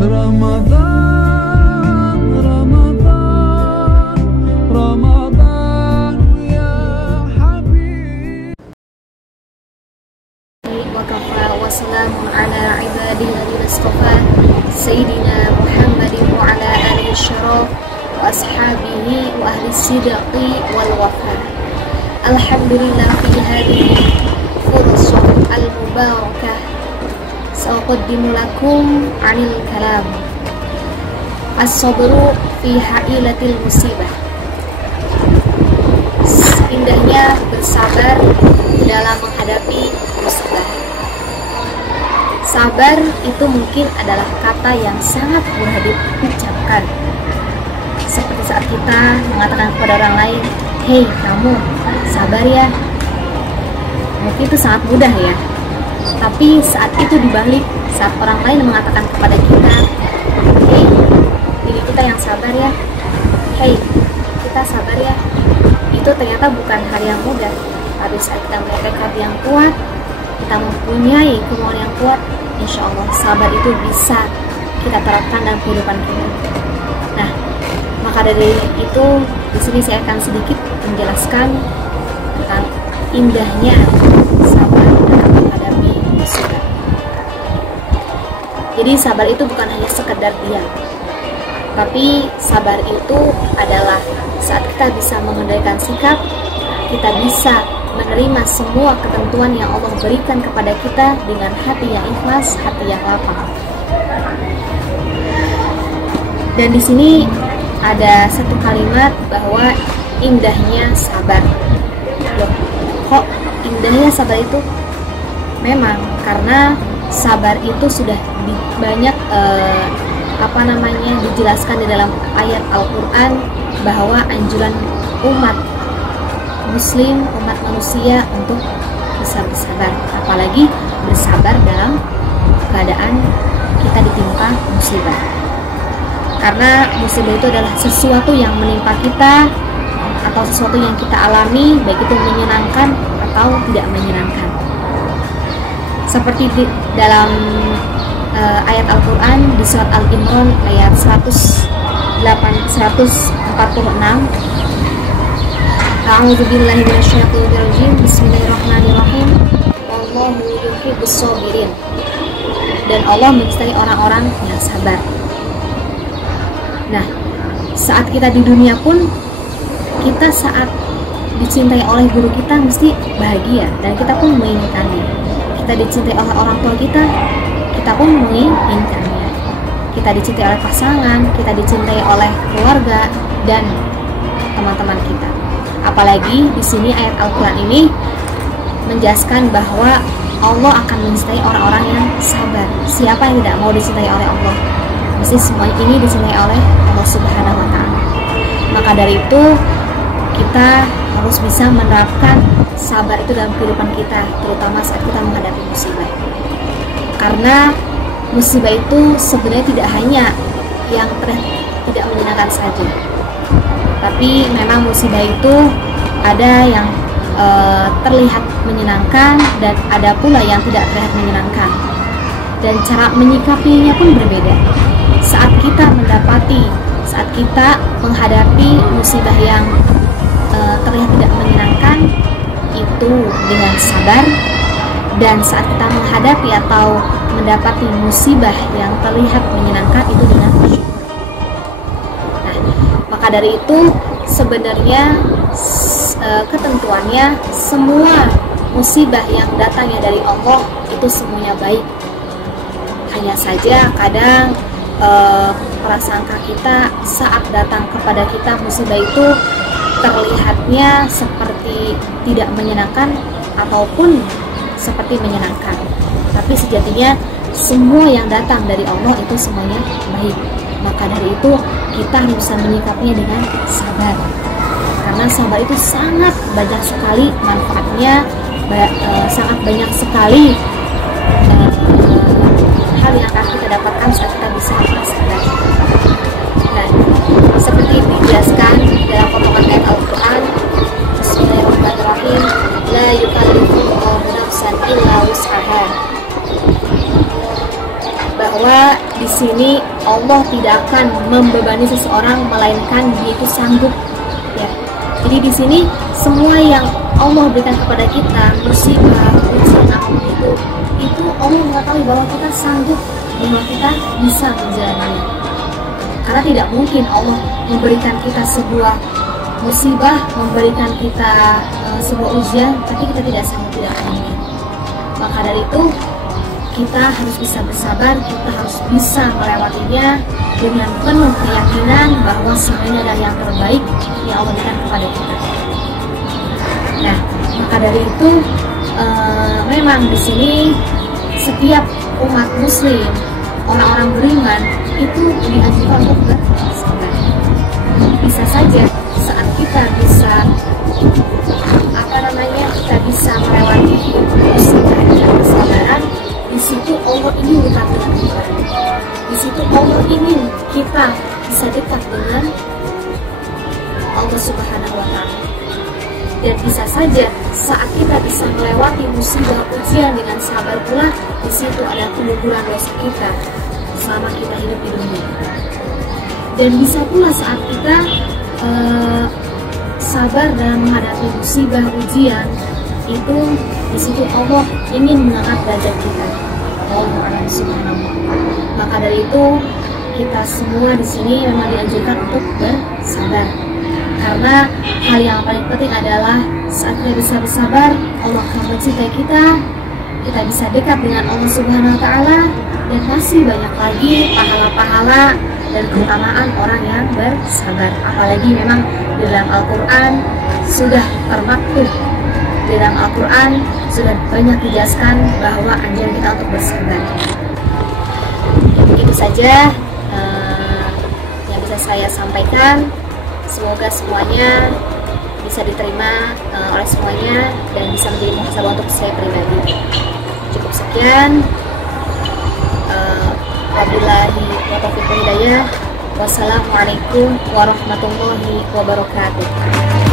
رمضان رمضان رمضان يا حبيب. وكفى وسلام على عباده الذين اصطفى سيدنا محمد وعلى آله الشرف وأصحابه وأهل الصدق والوفاء. Alhamdulillah fi hadhihi fursah al-mubarakah sa'uqaddimu lakum 'anil kalam as-sabru fi ha'ilatil musibah. Indahnya bersabar dalam menghadapi musibah. Sabar itu mungkin adalah kata yang sangat mudah diucapkan, seperti saat kita mengatakan kepada orang lain, "Hei kamu, sabar ya." Mungkin itu sangat mudah ya. Tapi saat itu dibalik, saat orang lain mengatakan kepada kita, "Hei, diri kita yang sabar ya. Hei, kita sabar ya." Itu ternyata bukan hal yang mudah. Tapi saat kita memiliki tekad yang kuat, kita mempunyai kemauan yang kuat, insya Allah sabar itu bisa kita terapkan dalam kehidupan kita. Nah, maka dari itu di sini saya akan sedikit menjelaskan tentang indahnya sabar dalam menghadapi musibah. Jadi sabar itu bukan hanya sekedar diam, tapi sabar itu adalah saat kita bisa mengendalikan sikap, kita bisa menerima semua ketentuan yang Allah berikan kepada kita dengan hati yang ikhlas, hati yang lapang. Dan di sini ada satu kalimat bahwa indahnya sabar. Loh, kok indahnya sabar itu? Memang karena sabar itu sudah banyak dijelaskan di dalam ayat Al-Quran bahwa anjuran umat muslim, umat manusia untuk bisa bersabar, apalagi bersabar dalam keadaan kita ditimpa musibah. Karena musibah itu adalah sesuatu yang menimpa kita atau sesuatu yang kita alami, baik itu menyenangkan atau tidak menyenangkan. Seperti dalam ayat Al-Quran di surat Al-Imran ayat 146, A'udzubillahi minasyaitonirrajim. Bismillahirrahmanirrahim. Wallahu yuhibbus shabirin. Dan Allah mencintai orang-orang yang sabar. Nah, saat kita di dunia pun, kita saat dicintai oleh guru kita mesti bahagia, dan kita pun menginginkannya. Kita dicintai oleh orang tua kita pun menginginkannya. Kita dicintai oleh pasangan, kita dicintai oleh keluarga dan teman-teman kita. Apalagi di sini ayat Al-Quran ini menjelaskan bahwa Allah akan mencintai orang-orang yang sabar. Siapa yang tidak mau dicintai oleh Allah? Mesti semua ini dicintai oleh Allah Subhanahu wa Ta'ala. Maka dari itu kita harus bisa menerapkan sabar itu dalam kehidupan kita, terutama saat kita menghadapi musibah. Karena musibah itu sebenarnya tidak hanya yang tidak menyenangkan saja, tapi memang musibah itu ada yang terlihat menyenangkan dan ada pula yang tidak terlihat menyenangkan. Dan cara menyikapinya pun berbeda. Saat kita menghadapi musibah yang terlihat tidak menyenangkan, itu dengan sabar. Dan saat kita menghadapi atau mendapati musibah yang terlihat menyenangkan, itu dengan bersyukur. Nah, maka dari itu sebenarnya ketentuannya semua musibah yang datangnya dari Allah itu semuanya baik. Hanya saja kadang prasangka kita saat datang kepada kita musibah itu terlihatnya seperti tidak menyenangkan ataupun seperti menyenangkan. Tapi sejatinya semua yang datang dari Allah itu semuanya baik. Maka dari itu kita harus bisa menyikapinya dengan sabar. Karena sabar itu sangat banyak sekali manfaatnya, sangat banyak sekali hal yang akan kita dapatkan saat kita bisa bersabar. Nah, seperti dijelaskan dalam potongan ayat Al-Quran, Bismillahirrahmanirrahim, La yukallifullahu nafsan illa wus'aha. Bahwa di sini Allah tidak akan membebani seseorang melainkan dia itu sanggup. Ya. Jadi di sini semua yang Allah berikan kepada kita, musibah, ujian apapun itu Allah mengetahui bahwa kita sanggup, bahwa kita bisa menjalaninya. Karena tidak mungkin Allah memberikan kita sebuah musibah, memberikan kita sebuah ujian, tapi kita tidak sanggup, tidak mungkin. Maka dari itu kita harus bisa bersabar, kita harus bisa melewatinya dengan penuh keyakinan bahwa semuanya adalah yang terbaik yang Allah berikan kepada kita. Nah, maka dari itu memang di sini setiap umat Muslim, orang-orang beriman itu dianjurkan untuk bersabar. Bisa saja saat kita bisa kita bisa melewati musibah dengan kesabaran, di situ Allah ingin dekat dengan kita. Di situ Allah ingin kita bisa dekat dengan Allah Subhanahu wa Ta'ala. Dan bisa saja saat kita bisa melewati musibah ujian dengan sabar pula, di situ ada pengukuran dosa kita selama kita hidup di dunia. Dan bisa pula saat kita sabar dalam menghadapi musibah ujian, itu di situ Allah ingin mengangkat derajat kita. Allah Subhanahu. Maka dari itu kita semua di sini memang dianjurkan untuk bersabar. Karena hal yang paling penting adalah saat kita bisa bersabar, Allah akan mencintai kita bisa dekat dengan Allah Subhanahu wa Ta'ala, dan masih banyak lagi pahala-pahala dan keutamaan orang yang bersabar. Apalagi memang di dalam Al-Quran sudah termaktub, di dalam Al-Quran sudah banyak dijelaskan bahwa anjuran kita untuk bersabar. Itu saja yang bisa saya sampaikan. Semoga semuanya bisa diterima oleh semuanya dan bisa menjadi muhasabah untuk saya pribadi. Cukup sekian. Wabillahi wa taufiq wal hidayah. Wassalamualaikum warahmatullahi wabarakatuh.